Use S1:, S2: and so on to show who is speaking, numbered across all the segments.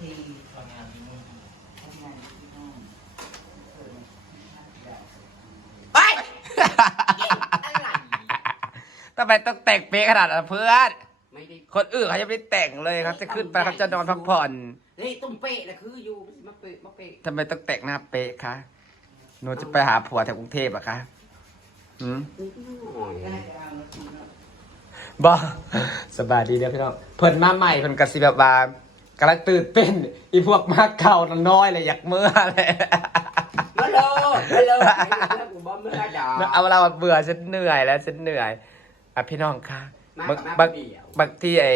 S1: ที่ทำงานที่นู่นทำงานที่นู่นเออได้
S2: ไปอะไร
S3: ทำไมต้องแต่งเป๊ะขนาดนั้นเพื่อน
S2: ไม่ได้
S3: คนอื่นเขาจะไม่แต่งเลยเขาจะขึ้นไปเขาจะนอนพักผ่อน
S2: เฮ้ยตุ้มเป๊ะนะคืออยู่มาเป๊ะมาเป๊ะ
S3: ทำไมต้องแต่งหน้าเป๊ะคะหนูจะไปหาผัวแถวกรุงเทพเหรอะคะหืม
S2: นิดหน่อย
S1: ได้จะเอาแล้วคุณเนาะ
S3: บอสบายดีเด้อพี่น้องเพิ่นมาใหม่เพิ่นกระสิแบบว่า กำลังตื่นเต้นอีพวกมาเก่าน่ะน้อยเลยอยากเมื่อเลย
S2: มาเลยมาเลยแล้วกูบอกเมื่อดอก
S3: เอาเราเบื่อฉันเหนื่อยแล้วฉันเหนื่อยอะพี่น้องค่ะบางบางบางที่ไอ้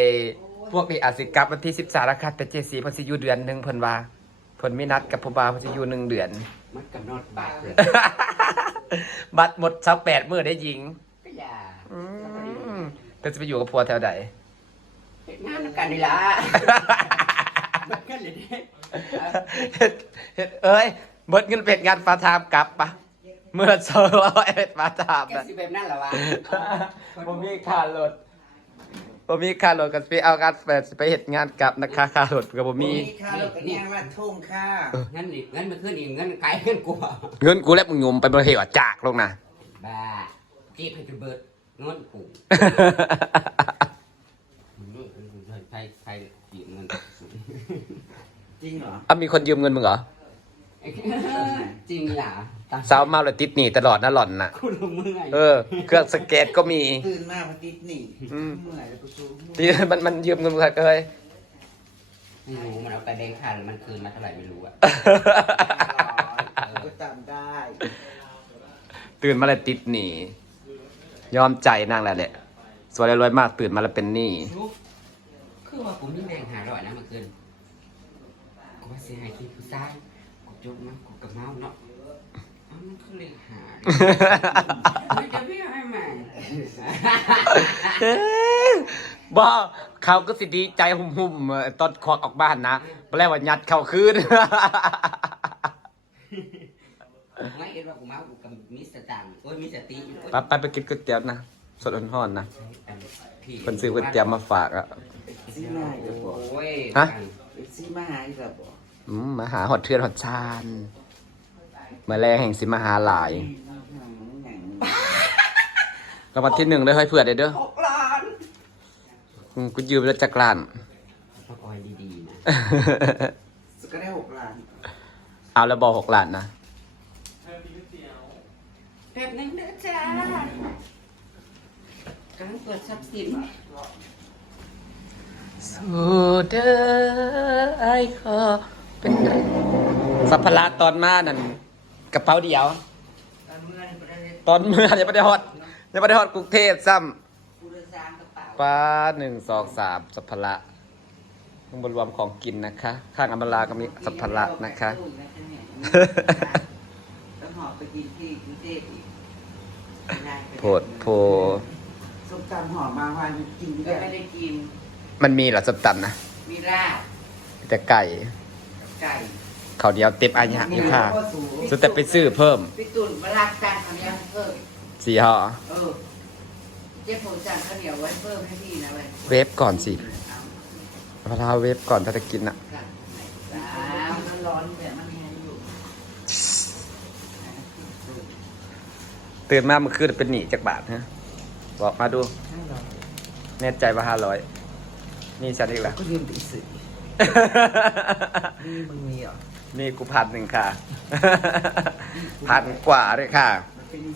S3: พวกนี้อาจสิกลับวันที่สิบสามนะคะแต่เจสีเพิ่นสิอยู่เดือนหนึงเพิ่นว่าเพิ่นมีนัดกับผู้บ่าวเพิ่นสิอยู่หนึ่งเดือน
S2: มันกำหนดบัตรเลย
S3: บัตรหมดสักแปดมื้อได้หญิง
S2: ก็อย่า
S3: อืมเธอจะไปอยู่กับผัวแถวไหน
S2: เฮ็ดงานกันนี่ล่ะ มันกันเลยเนี่ย
S3: เฮ็ดเฮ็ดเอ้ยเบิดเงินเป็ดงานฟาทามกลับปะเมื่อเช้าร้อยเป็ดฟาทาม
S2: แก
S3: นะ
S2: สิแบบนั้นเหรอวะ
S3: ผมมีค่ารถผมมีค่ารถกันไปเอาการแปดไปเฮ็ดงานกลับนะคะค่ารถกับผมมี
S1: มีค่ารถกันเนี่ยว่าทุ่งค่า
S2: งั้นอีกงั้นมันขึ้นอีกงั้นไกลขึ้นกลัว
S3: เงินกูแล้วมึงงมไปบริเหตุจากลงนะ
S2: บ้าเก็บให้จะเบิดเงินกูใค รใครเก็บเงิน
S1: จริงเหรอ
S3: อะมีคนยืมเงินมึงเหรอ
S2: จริงเหรอ
S3: สาวเมาเลยติดหนีตลอดนะหล่อนน่ะ
S2: คุณรู้เมื่อย
S3: เออ เครื่องสแกนก็มี
S1: ตื่นมาพอติดหนี
S3: อืม
S1: เมื่อยแล้วก็สู้
S3: ที่มันมันยืมเงินมึงเลย
S2: ไม่รู้มันเอาไปแบงค์พันแล้วมันคืนมาเท่าไหร่ไม่รู้อะ
S1: ก็จำได้
S3: ตื่นมาแล้วติดหนียอมใจนั่งแหละแหละสวยรวยมากตื่นมาแล้วเป็นหนี้
S2: คือว่าผมนี่แบ่งหาร้อยนะเมื่อคืนกูว่าเสียหายที่ผู้ชายกูจกนะกูกับเมาเนาะเอ้ามันคือเลยหาไม่จะพี่ให้ใหม่
S3: บ้าเขาก็สิดีใจหุ่มๆเอ่อตอนควักออกบ้านนะแปลว่ายัดเข้าคืน
S2: ไม่เอ็ดว่ากูเมากูกับมิสตังค์โอ้ยมิสติโอ้ย
S3: ไปไปไปกินก๋วยเตี๋ยวนะสดร้อนๆนะ
S2: พี่
S3: คนซื้อก๋วยเตี๋ยวมาฝากอะ
S1: ซีมาอีกแล้วบอก
S2: โอ้ย
S3: ฮะ
S1: ซีมาหาอีกแล้วบ่อื
S3: มมาหาหอดเทือนหอดชานมาแรงแห่งสิมาหาหลายรางวัลที่หนึ่งเลยเฮ้ยเผื่อเด้อเด้อ
S2: หกล้าน
S3: อืมกูยืมแล้วจักรล้าน
S2: พอกอยดีๆนะ
S1: สุดก็ได้หกล้าน
S3: เอาแล้วบอกหกล้านนะ
S2: แบบนึงเด้อจ้ากำลังเปิดทรัพย์สิน
S3: สู้เด้อไอ้ขอเป็นไงสัพพละตอนมานั่นกระเป๋าเดียว
S1: ตอนเมื่อนี่ก็ได้
S3: ตอนเมื่อยังไม่ได้ฮอดยังไม่ได้ฮอดกรุงเทพซ้
S1: ผู้โดยสารกระเป๋าำ
S3: ป้าหนึ่งสองสามสัพพละต้องรวมของกินนะคะ ข้างอัมบลาก็มีสัพพละนะคะ
S1: ต้องหอบไปกินที่กรุงเทพอีก
S3: โพดโพ
S1: ส้มตำหอมมาวันกิน
S2: ก็
S1: ได้
S2: ไม่ได้กิน
S3: มันมีเหรอสับตันนะ
S2: มีลาบ
S3: แต่ไก่
S2: ไก่
S3: เขาวเดียวเต็มอาญะอยู่ค่ะ
S1: ก็สูง
S3: สุดแต่ไปซื้อเพิ่ม
S1: พี่ตุ่นมาลักกันทำยังเพิ่ม
S3: สีห่อ
S1: เออเจ๊ผมสั่งข้าวเหนียวไว้เพิ่มให้พี่นะเว้ย
S3: เวฟก่อนสิเวลาเวฟก่อนถ้าจะกินอะ
S1: กันสาวมันร้อนแต่มันแห้งอยู่
S3: ตื่นมาเมื่อคืนเป็นหนีจากบาทฮะบอกมาดู
S1: ใช่หรอ
S3: แน่ใจว่าห้าร้อย นี่ฉันอีกแล้ว
S1: ก็ยืมตีสื่อนี่มึงมีเหรอ
S3: นี่กูพันหนึ่งค่ะ พันกว่าเลยค่ะ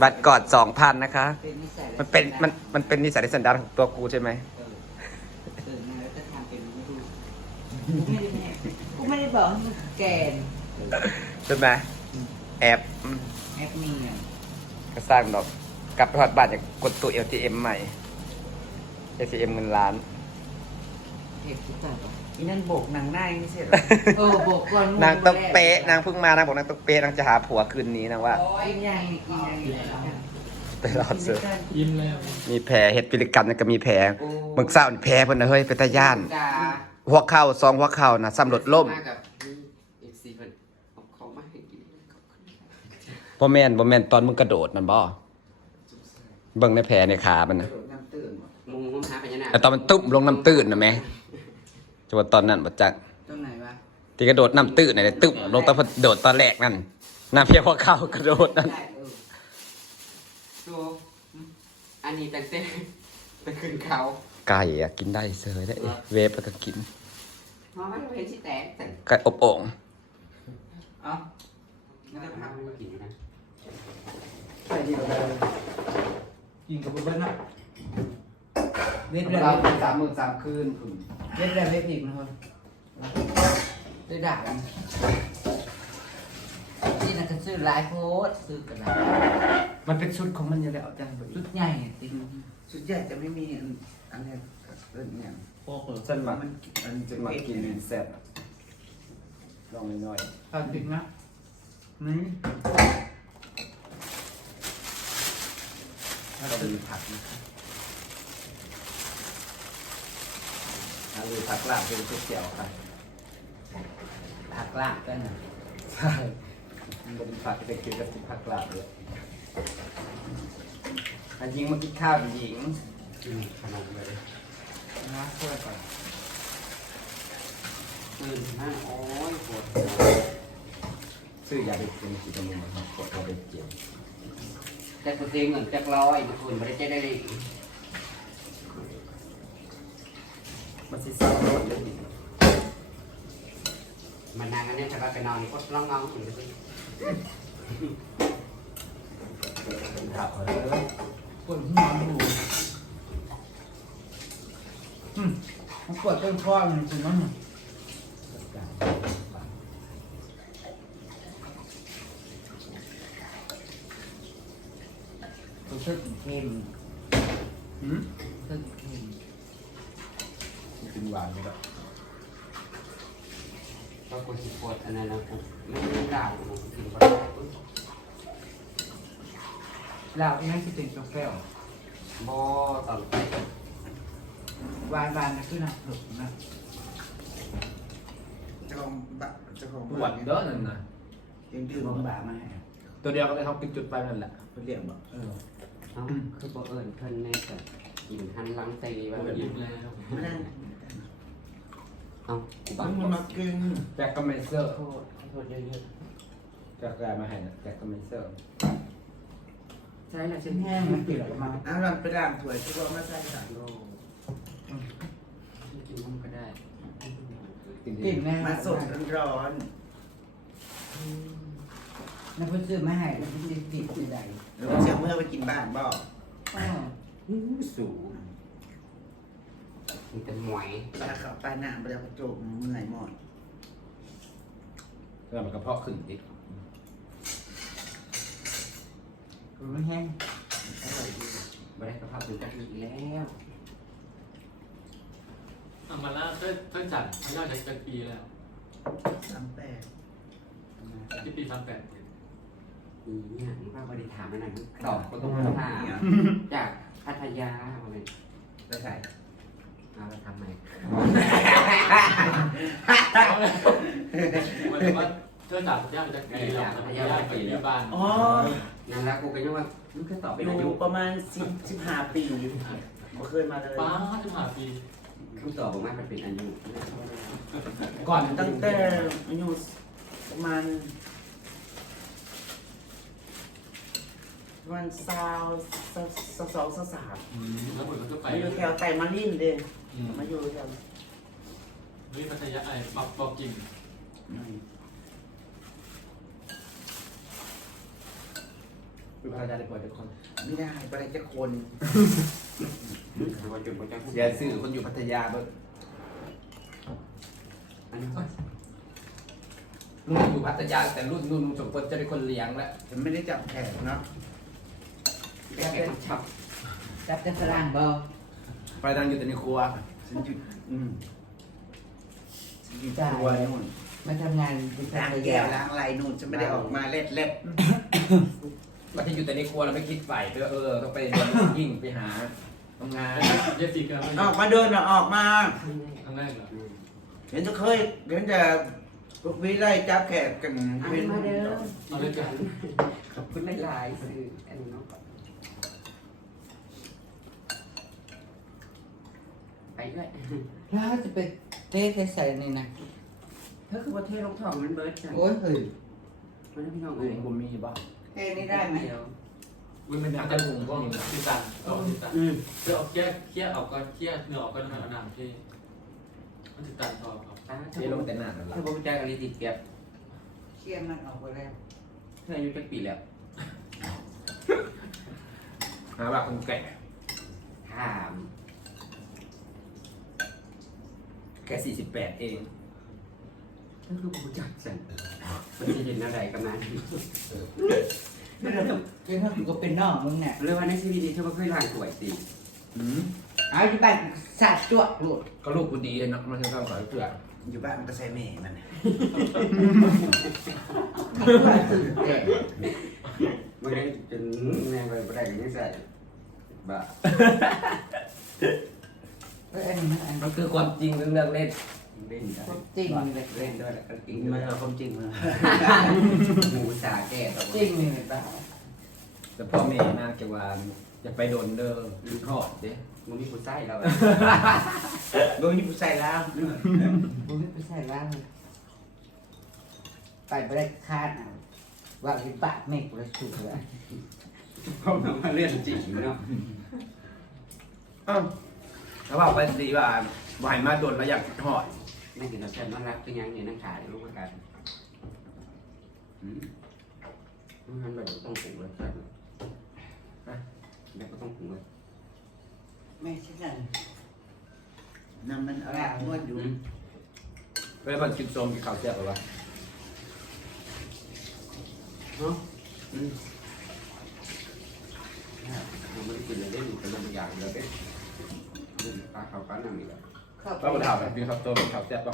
S3: บัตรกอดสองพันนะคะ
S1: เป็นนิสัย
S3: มันเป็นมันมันเป็นนิสัยในสันดานของตัวกูใช่ไหม
S1: ตื่นมาแล้วจะทำเป็นไม่รู้กูไม่ได้บอกให้มึงแกน
S3: ใช่ไหมแอบอืม
S1: แอปมีอะ
S3: ก็สร้างดอกกลับไปหอดบ้านจากกดตู้ ATM ใหม่ ATM เงินล้าน
S1: เห็บกูจับอะอีนั่นโบกนางหน้าไม่ใช่เหรอเออโบกก่อน
S3: นางต้องเป๊ะนางเพิ่งมานางบอกนางต้องเป๊ะนางจะหาผัวคืนนี้นางว่า
S1: กินยังมีกินยังมีแล้ว
S3: ไปรอดเสือ
S1: ยิ้มแล้ว
S3: มีแผลเห็ดปิลิกันก็มีแผลมึงเศร้านี่แผลเพิ่นนะเฮ้ยเป็นตาย่าน
S2: จ้า
S3: หัวเข่าซองหัวเข่านะซ้ำรถล่มา
S2: กับเอฟซีเพิ่นเอาเขามาให้กิน
S3: บ่แม่นบ่แม่นตอนมึงกระโดดมันบ่เบิ่งในแผลในขามันนะ
S1: โดดน้ำตื่นหมด
S2: มุงมุงหาพญานาค
S3: แต่ตอนมันตุ้มลงน้ำตื้นนะแม่ จังว่าตอนนั้นบ่จัก
S1: ตรงไหนวะ
S3: ที่กระโดดน้ำตื้นเนี่ยตึ้มลงตะพดโดดตอนแรกนั่นน้ำเพียงพอเข้ากระโดดนั่น
S2: ได้เออดูอันนี้แต่เต้นไปขึ้นเขา
S3: ไก่อะกินได้เซยได้เวฟแล้วก็กิน
S2: เพราะมันเป็นที่แตกแต่
S3: ไก่อบโอ่ง
S4: เอ้า
S2: ไม่ได้พามันมากินนะ
S4: ใส่ดีกว่าเดิมกินกับเบิ้ลนะเล็ดแร
S3: เรา
S4: ก
S3: เป็นสามหมื่นสามคืนคุณ
S4: เล็ดแรกเล็ดอีกนะครับได้ด่ากันนี่นะก็ซื้อหลายโพสต์ซื้อกันหลาย
S3: มันเป็นชุดของมันอยู่แล้วจัง
S4: ชุดใหญ่จริงชุดใหญ่จะไม่มีอันอันนี้เรื่องเนี่ย
S3: พวกเส้นมัน
S4: มันอัน
S3: จะ
S4: จะ
S3: มา
S4: เผ็ด
S3: กินแซ่บลองน้อย
S4: เอาจริงนะนี่
S3: ๆถ้าเรามีผักนะครับ ถ้ามีผักลาบเป็นชุดเจียวครับ
S4: ผักลาบกันนะ
S3: ใช่มันเป็นผักที่ไปกินกับที่ผักลาบเลยอันยิงมากินข้าวหญิง
S2: อืมขนมเลย
S4: นะช่วยก่อน
S2: ตื่นมาโอ้ยปวด
S3: ซื้อยาไปกินกินตรงนี้นะครับกดเอาไปเจียว
S2: แต่ตัวเองเหมือนจะร้อยทุกคนไม่ได้จะได้เลย
S3: มันสิสองรถเลยดิ
S2: มันนางอันนี้ถ้าเราไปนอนก็ร้องเงาถึงจะ
S3: เป็นผับเลย
S4: ปวดหัวดูอืมมันปวดต้นคอมันจริงมั้งรู้สึกเค็ม
S3: หืม
S4: รู้สึกเค็ม
S3: กินหวานไปแล้ว
S2: ก็ปวดสิปวดอันนั้นนะผมไม่ได้ด่าผมกินก็ได้
S4: ลาวยังสิเป็นกาแฟ
S2: บ่ตอนไป
S4: วานวานนะคือนะหลุดนะ
S5: เจ้าของบะเจ้าของ
S3: ปวดเด้อนั่นนะ
S5: ยัง
S4: คื
S5: ดื่
S4: อ
S5: ม
S4: บางบามาให้
S3: ตัวเดียวก็เลยเขากินจุดไฟนั่นแหละ
S5: เขาเรียกบ่
S3: เออ
S2: เอ้าคือบ่เอิญเพิ่นแน่แต่กินหันหลังตีว่าอิ่มแล้ว
S5: ไม่ได้
S2: เอ้ากูบั
S5: มั
S2: ง
S5: นมันมากิน
S3: แจ็คก็ไม่เซอร์
S2: โทษโทษเยอะ
S3: แจ็คแรมาให้นะแจ็คก็ไม่เซอร์
S4: ใช่ละชิ้นแห้งมันเปียกมา
S5: อ้าวเราไปด่างถวยที่ว่ามาใส่สารโล
S2: ๆกินน้ำก็ได้
S3: กิน
S4: ติ่
S3: ดี
S4: งแน่
S5: มาสดร้อน
S4: นักพูดซื้อมาให้นักพูดติดติดใด
S5: ๆแล้วเชื่อเมื่อไปกินบ้านบ่
S4: อ๋อ
S3: สูง
S2: มันเป็นหมวย
S5: ปลาขับปลาหนามปลาประจุมันไหลหมด
S3: แล้วมันกระเพาะขึ้นดิ
S4: มันแห้ง
S2: อร่อยดีบ่ได้กระเพราเป็นกะทิแล้ว
S6: อามาล่าเพิ่งเพิ่งจัดเขายอดจากปีแล้ว
S5: สามแปด
S6: ที่ปีสามแปด
S2: อีเนี่ยมึงว่าบ่ได้ถามอันนั้นตอบก็ต้องถามจากพัทยาเอาไป
S5: ได้ใส่
S2: เอาไปทำไม
S6: มันจะว่า เพิ่งจัดเขายอดจากปีแล้วเขายอดจากปีบ้าน
S5: อ๋อ
S2: นั่นละกูก็ยังว่ามึงก็ตอบ
S5: อ
S2: เป็นอายุ
S5: ยู่ประมาณสิบสิบห้าปีบ่เคยมาเลย
S6: ป้าจะหาปี
S2: กูตอบบอกว่ามันเป็นอายุ
S3: ก่อน
S5: ตั้งแต่อายุประมาณประมาณสาวสาวสาวสองสาวสาม
S6: แล้วหมดมันก็ไป
S5: มาอยู่แถวไต่มารินเด้มาอยู่แถว
S6: เฮ้ยพัทยาไอ้ปักบอกกิ่ง
S3: เป็นภรรยาได้ปล่อยทุกคน
S5: ไม่ได้ไปได้จะคน
S2: เขาจุดเขาจะพูด
S3: เสียสื่อคนอยู่พัทยาเบิด
S2: อันนี้ก็
S3: ลุงอยู่พัทยาแต่รุ่นนุ่นลุงสมพลจะเป็นคนเลี้ยงแล้ว
S5: ฉันไม่ได้จับแขกเนาะ
S2: แกเป็นชับ
S4: จับจะสลานบ่
S3: ไปทางอยู่แต่ในครัว
S5: ฉันหยุดอืมฉันหยุดตัวนู่น
S4: มาทำงานเป็น
S5: ล้า
S4: ทางง
S5: แก้
S4: แก้
S5: ว
S4: ว
S5: ล้างอะไรนู่นฉันไม่ได้ออกมาเล็ดเล็ด
S3: มาที่อยู่แต่ในครัวเราไม่คิดไฟเพื่อเออต้องไปยิ่งไปหาทำงาน
S6: เยสิกัน
S5: ออกมาเดินน่ะออกมา
S6: ครั้งแรกเหรอ
S5: เห็นจะเคยเห็นแต่พวกวิไลจับแขกกัน
S2: อัน
S5: เป็น
S2: มาเด้อ
S6: เอาเลยกัน
S2: ขอบคุณหลายๆซื้ออันนี้เนาะไปด้วย
S4: แล้วจะไปเต้ใส่นี่นะ
S2: ถ้าคือว่าเทลงทองมันเบิร์ดจ้ะ
S4: โอ้ยเฮ้ย
S2: มันพี่น้อง
S3: กู
S2: เอ้ย
S3: บ่มีบ่
S4: แค่นี้ได้ไหม
S2: เดี๋ยว
S6: วิ่งเป็นทางกระถุงพวกนี้ที่ตันก็ที่ตัน
S2: อืม
S6: เพื่อออกเคี้ยเคี้ยออกก็เคี้ยเนื้อออกก็น้ำมันน้ำที่มันจะตันพอครับ
S2: ตา
S3: ที่ลงแต่หน้านั่นล่ะ
S2: ถ้าผมใจกับลิติดเปียบ
S4: เชี่ยมันออกไปแล้ว
S2: เธออายุจักปีแล้ว
S3: หาว่าคนแก่
S2: ถาม
S3: แค่48เอง
S2: ก็คือผู้จักสันมันจะเห็นอะไรกันนั้น
S4: ไม่ได้เจ้าอยู่ก็เป็นน้องมึงเนี่ย
S2: เรื่องว่าในชีวิตนี้เธอก็เคยล้างถ้วยสิ
S3: อืม
S4: เอาที่บ้านสาดจวดโลด
S3: ก็ลูกกูดีเลยเนาะมันถึงต้องขอเพื่อ
S4: อยู่บ้านมันก็ใส่แม่มัน
S2: มันได้จนแม่ไปบ่ได้กันยังใส่บ้า
S4: เอ้ยอันนี้มันอัน
S3: มันคือความจริงเรื่องเรื่องเล่น
S2: เล่นได้
S4: จริงเลย
S2: เล่นด้วยแล้วก็กิน
S4: มั
S2: ด้วนย
S4: เอาความจริงมา
S2: หมูสาแก่ตัว
S4: จริงเลยบ้า
S3: แต่พ่อแม่น่าจะว่าจะไปโดนเด้อทอดเด้
S2: มึงมีผู้ใส่แล้ว
S4: โดนญี่ปุ่นใส่แล้วโดนญี่ปุ่นใส่แล้วไปไม่ได้คาดเอาว่าวิบากเมฆประชุเลย
S2: เพราะมันมาเรื่องจริงเนาะ
S3: อ้าวแล้วบอกไปสิว่าบ่ให้มาโดนแล้วอยากทอด
S2: นั่นคือเราแค่น่ารักเป็นยังไงนั่งขายรู้เหมือนกันอืมมันแบบต้องปรุงเลยใช่ไหมแบบก็ต้องปรุงเลย
S4: ไม่ใช่กันน้ำมันอะไรนวดอยู่
S3: เวลามันกินส้มกินข้าวเสียบหรอวะ
S2: เนาะอืมเราไม่ได้กินเลยได้ดูเป็นบางอย่างแล้วเป็นปลาเขาปลาหนังอีกแล้ว
S3: ก็มาถามแบบกินข้าวต้มกินข้าวเสียบป่ะ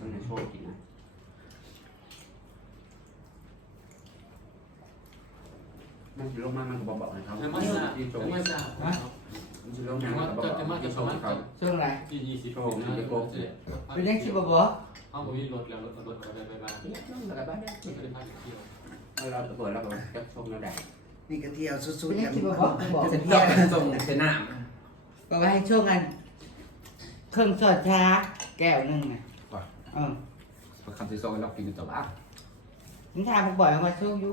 S2: ต้องในโชว์กินนะมันลงมามันก็บอกบอกให้เขา
S6: แต่ไม่ทราบ
S2: ที่โช
S6: แต่
S2: ว์
S6: ไม่ทราบ
S2: มันจะลง
S6: แต่
S2: มา
S6: ว่า
S2: ก็บอก
S6: จะมา
S2: ที่
S6: จะ
S2: โช
S6: ส
S2: ว์
S6: มัคร
S2: เขา
S4: ช่วงไร
S6: ที่ยี่สิบ
S2: โชว์มันจะโกง
S4: เป็นยังคิดบ่บ่
S6: เอาผมมีรถแล้วรถรถอะไรไปบ้าง
S2: แล้วก็บ้านเนี่ย
S6: ไม่ได้พาไปเที่ยว
S2: เราเปิดแล้วก็จะชมเราได้
S4: นี่ก็เที่ยวสุด
S3: เป็น
S4: ๆ
S3: ยัง
S4: กัน
S3: คิดว่าบอกบอกจะเที่ยวส่งเสนา
S4: ก็ว่าให้ช่วงกัน เครื่องสอดช้า แก้วหนึงนะเออ
S3: คำที่ส่งให้เรากินต่อบ้าง
S4: นิทานผมบ่อยมาช่วงยุ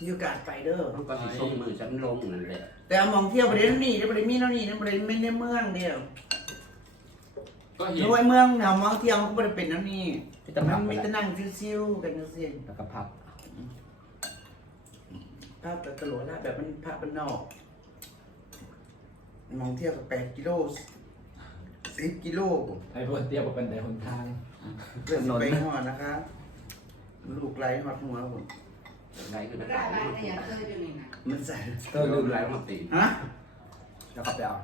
S5: มีโอกาสไปเด้อ
S2: ต้องก็สิชมมือฉันลงนั่นแหละ
S5: แต่เอามองเที่ยวประเด็นนี่ประเด็นมีเท่านี้นะประเด็นไม่ในเมืองเดียว
S6: ก็เห็น
S5: ด้วยเมืองเรามองเที่ยวมันก็ไม่ได้เป็นเท่านี้
S3: ที่ตำหนั
S5: มั
S3: ก
S5: น
S3: ไป
S5: มี
S3: แล้
S5: แต่
S3: ว
S5: นั่งซิวๆกันเสีย
S3: แล้วก็พับ
S5: ภาพตะกะโหลละแบบมันภาพมันนอก มองเที่ยวกับแปดกิโล สิบกิโล
S3: ให้พวกเตี้ยบอกเป็นแต่หนทาง
S5: เรื่องไปหอดนะคะ ลูกไหลหอดหัวผม
S2: ได้คือ
S4: ได้
S2: ได้
S4: บ้านในยังเคยอยู่นี่นะ
S5: มันใส่
S3: เออลื
S2: ลื
S3: ม
S2: ม
S3: แล้
S2: แล้ววมาตี
S5: ฮะ
S3: แล้วก็ไปเอา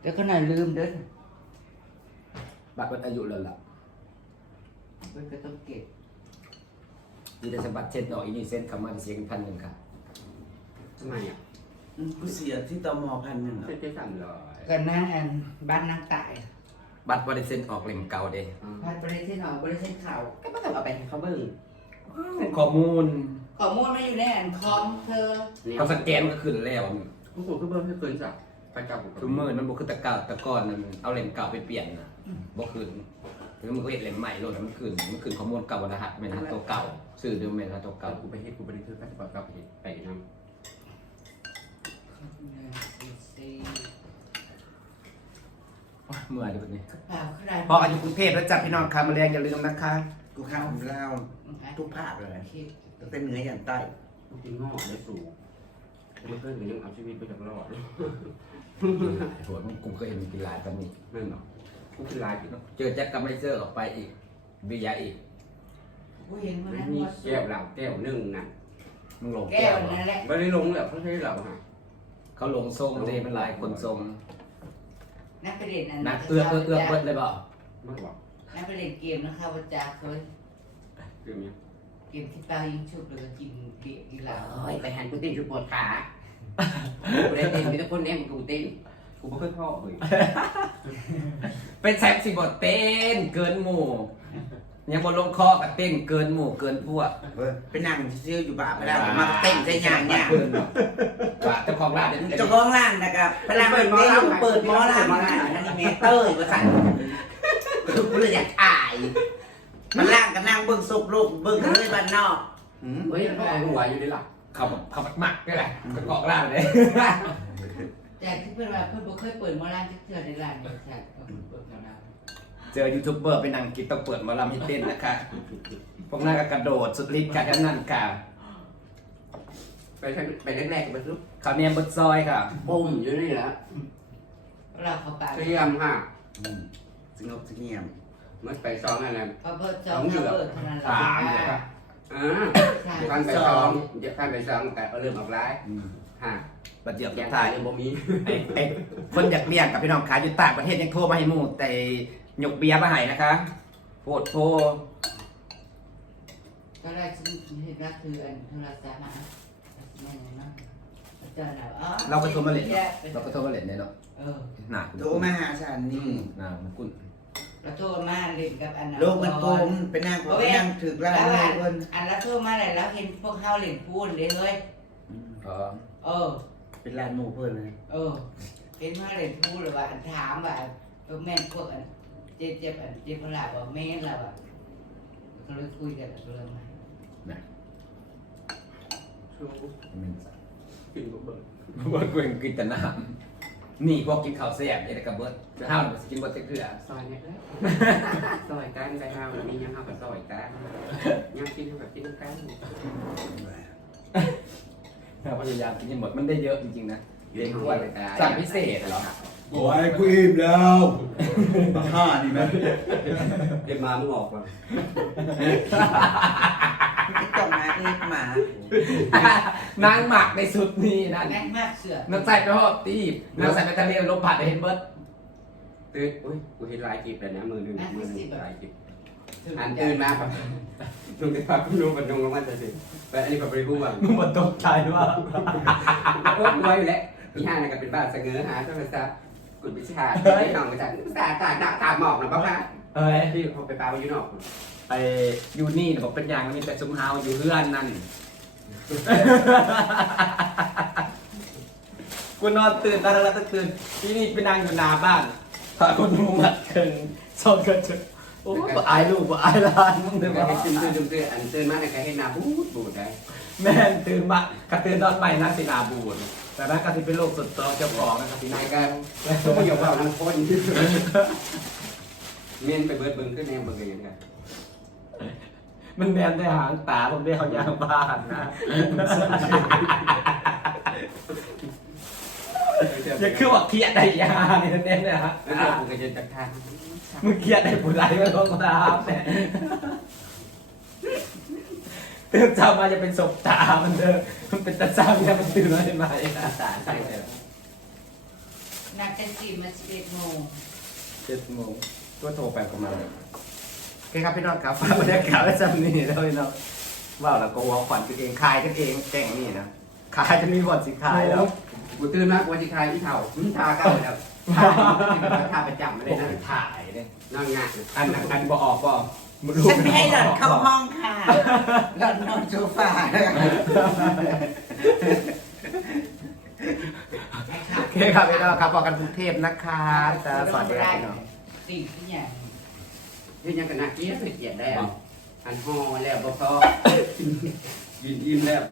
S4: เดี๋ยวก็หน่อยลืมเด้อ
S3: บัตรวันอายุเลยล่ะ
S4: เพิ่นก็ต้องเก็บ
S3: ดีแต่สมบัติเช่นดอกอินี่เส้นคำมันเสียงพันหนึ่งค่ะ
S2: ทำไมอะ
S5: อืมกูเสียที่ตมพันหนึ่งอะ
S2: เส้นที่สั่นเลย
S4: กันนั่งอันบ้านนางตาย
S3: บัตรวันเส้นออกเล่มเก่าเด้
S4: บ้านบริเทศหนอบริเทศเขา
S2: ก็ไม่ต้องเอาไปให้เขาเบิ่ง
S3: เป็นข้อมูล
S4: ข้อมูลไม่อยู่ในอันคอมเธอ
S3: เขาสแกนก็ขึ้นแล้ว
S2: กูกูก็เบิ่งให้เกินจ้ะไปจับกู
S3: คือมือมันบ่คือแตะเก่าแตะก้อนนะมันเอาเล่มเก่าไปเปลี่ยนนะบ่ขึ้นหรือมันก็เห็นเล่มใหม่โหลดแล้วมันขึ้นมันขึ้นข้อมูลเก่ารหัสเป็นรหัสตัวเก่าสื่อเดิมเป็นรหัสตัว
S2: เก่า
S3: เก่า
S2: กูไปเฮ็ดกูไปได้เธอก็จะบอกกับเฮ็ดไปนำ
S3: เมื่อเดี๋ยวนี้
S4: กระเป๋าขนาด
S3: พออายุกรุงเทพแล้วจับพี่น้องค่ะมาเรียนอย่าลืมนะคะ
S5: กูข้าวของเราทุกภาคเลยตั้งแต่เหนือยันใต้
S2: กูกินงอกได้สูงกูไม่เคยเห็นยังเอาชีวิตไปจากรอดเลย
S3: โหมันกูเคยเห็นมันกินหลายตอนนี้
S2: นั่นเนาะกูกินลายกิน
S3: เจอแจ็คกับไมเซอร์ออกไปอีกเบียร์อีก
S4: กูเห็นวันนั้น
S2: มี
S4: ว่า
S2: แก้วเหล้าแก้วหนึ่งน่ะ
S3: มึงหลง
S4: แก้
S3: แก้
S4: ว
S3: วเหรอ
S4: นั่นแหละ
S2: ไม่ได้ลงแล้วเขาใช้เหล้าฮะ
S3: เขาหลงทรงเลยมันหลายคนทรง
S4: นักไปเรียนนั่น
S3: นักเอื้อเอื้อเอื้อเบิดเลยเปล่า
S2: ไม่บอก
S4: นักไปเรียนเกมนะคะว่าจ้าเคย
S2: คือเนี้ย
S4: เกมที่เปายิงชุบแล้วก็กินเบียร์กินเหล้า
S2: เฮ้ยไปหันกูเต้นกูปวดขากูได้เต้นมีแต่คนแน่มึงกูเต้นกูไม่เคยพ่อเลย
S3: เป็นแซมสิบทเต้นเกินหมู่ ยังบนลงคอกับเต้นเกินหมู่เกินพวก
S5: เว้ยไปนั่งซิวอยู่บ่าไปแล้วมาเต้นใจยางเนี่ย
S3: เกินแบบว่าเจ้าของร้านเดี๋ยวนี้
S5: เจ้าของร้านนะครับพลังเต้นลูกเปิดหมอร้านมาอันนี้เมเตอร์ภาษากูเลยอยากถ่ายมันล่างกันนั่งเบิ่งศพลูกเบิ่งกันเลยบ้านนอกอืม
S2: เฮ้ยมันเอาหัวอยู่ดีล่ะ
S3: เขาแบบเขาหมักนี่แหละกระเกาะล่างเลย
S4: แต่ที่เพื่อนว่าเพื่อนบ่เคยเปิดหมอร้านที่เทื่อในร้านเนี่ยใช่เปิดหมอร้าน
S3: เจอยูทูบเบอร์ไปนั่งกินต้องเปิดหมาลำให้เต้นนะคะ พวกนั้นก็กระโดดสุดฤทธิ์ค่ะกันนั่นค่ะ
S2: ไปแรกไปแรกๆไปซุป
S3: เขาเนียมบดซอยค่ะ
S2: ปุ่มอยู่นี่แหละ
S4: เราเขาปาก
S2: เตรียมค่ะ
S5: อืมสงบเสงี่ยม
S2: มันไปซ้อมอะไร
S4: เขาเปิดจองเขาเปิดเท่านั้นแหละ
S3: สามเลยค่ะ
S2: อ่าเดี๋ยวพันไปซ้อมเดี๋ยวพันไปซ้อมแต่เริ่มออกร้าย
S5: อืม
S2: ฮะ
S3: บัดเดียว
S2: อ
S3: สุ
S2: ย่าง
S3: ด
S2: ถ่า
S3: ท้ายย
S2: เรื่องบ่มี
S3: ไอ้ไอ้คนอยากเลี้ยงกับพี่น้องขายอยู่ต่างประเทศยังโทรมาให้หมู่แต่ หยกเบียร์มาให้นะคะโพดโพ
S4: ก็ได้ชิ้นเห็นก็คืออันโทรศัพท์นะนั่นนะอาจารย์อ๋อ
S3: เราก็โทรมาเล่นเนาะเราก็โทรมาเล่นเนี่ยเนาะ
S4: เออ
S3: หนา
S5: โทรมาหาฉัน
S3: อื
S5: นี่
S3: มหนามันกุ่น
S4: เราโทรมาเล่นกับอันนั้น
S5: โลกมันโกงไปนั่งไปนั่งถึกร้าน
S4: แล้ว
S5: เล
S4: อั
S5: ย
S4: น
S5: เพิ่น
S4: อันแล้วโทรมาเลยแล้วเห็นพวกเขาเล่นพูดเลยเฮ้ย
S5: อืม
S3: อ๋อ
S4: เออ
S5: เป็นร้านหมูเพิ่นเลย
S4: เออเห็นว่าเล่นพูดเลยว่าอันถามว่าพวกแม่นพวกอัน เจ็บเจ็บอันเจ็บพลาว่าแม่นเราอะก็เลยคุยกันเรื่องมา
S2: กินบ่เบิ่ง
S3: เบิร์ดกูยังกินแต่น้ำนี่พวกกินข้าวแซ่บนี่แหละกับเบิร์ดห้าวมันสิกินเบิร์ดเถื่อ
S2: ซอยเนี่ยซอยกันไปห้ามียังห้ากับซอยกันยังกินแบบกินกัน
S3: ถ้าพยายามกินให้หมดมันได้เยอะจริงๆนะ เรียกว่าสั่งพิเศษเหรอ
S5: โอ้ยกูอิ่มแล้วมาห้านี่ไหม
S2: เดี๋ยวมามึงออกก่อน
S5: ไม่ต้องมาเอ็กหมา
S3: นางหมักในสุดนี่นะ
S4: แม่นมากเสือ
S3: นางใส่ไปหอบตีบนางใส่ไปทะเลลมผัดเห็นเบิร์ด
S2: ตื่นอุ้ยกูเห็นลายคลิปแล้วนะมือหนึ่งมือหนึ่งลายคลิปอันตื่นมาแบบลุงได้พักลุงกับลุงลงมาแต่สิแต่อันนี้แบบบริบูรณ์แบบ
S3: มึงมันตกใจว่า
S2: โอ้ยไว้อยู่แล้ว พี่ห้านี่ก็เป็นบ้าเสงอหาโทรศัพท์กุดวิชาไอ้น้องมาจากตาตาตาตาหมอกนะป้าป้า
S3: เอ้ย
S2: ที่เขาไปปาไว้อยู่นอก
S3: ไอ้ยูนี่เนี่ยบอกเป็นอย่างมีแต่ซุ้มเฮาอยู่เพื่อนนั่นกูนอนตื่นตาละตะตื่นที่นี่ไปนั่งอยู่หน้าบ้านพาคนมุงมัดเกินชอบกันจนโอ้บ่อายลูกบ่อายหลานมึงเด้อ
S2: แต่
S3: บ่
S2: ให้ตื่นตื่นตื่นอันตื่นมาในการให้นาบูดบูดได้
S3: แม่นตื่นมากระตื่นตอนใหม่นั่งสิหนาบูด แต่นั่นก็สิเป็นโรคส่วนตัวเจ้าของนะครับพี่
S2: นา
S3: นายย
S2: ก็ต้องมาอยู่กับเราทั้งคนเมียนไปเบิดเบิ้งขึ้นแนมเบิ้งกันยังไง
S3: มันแนมได้หางตาผมได้เอายางบ้านนะอย่าคือว่าเครียดได้ยาเนี่ยแน่ๆนะฮะ
S2: แล้วเดี๋ยวกูก็จะจัดทาง
S3: มึงเครียดได้ผู้ไรไม่รู้ก็ตามเนี่ย ตื่นเช้ามาจะเป็นศพตา มันเด้อมันเป็นตาจ้าเนี่ยมันตื่นมาได้ไหม
S2: ตาใส่เลย
S4: นักจะจีมาสิบเอ็ดโมง
S3: เจ็ดโมงก็โทรไปประมาณโอเคครับพี่น้องครับฝากบรรยากาศไว้จำนี่แล้วพี่น้องว่าแล้วก็หัวขวัญกันเองคายกันเองแก่งนี่นะขายจะมีบทสิขายแล้ว
S2: กูตื่นมากวันที่ใครที่เท่าทาเก้าแล้วทาประจำไม่
S3: ผ
S2: ได้
S3: ม
S2: นะ
S3: ถ่ายเนี่ย
S2: นั่งงาน
S3: อันอันบอออก ก็
S5: ฉันไม่ให้หล่อนเข้าห้องค่ะ หล่อนนอนโซฟา
S3: โอเคครับพี่น้องครับพอกันกรุงเทพนะคะจะสวัสดีครับพี่น้อง
S4: สิ่งที่อย่าง
S2: ที่ยังกันนักเกี้ยเสียดแล้วอันห่อแล้วบ่พอกินอิ่มแล้ว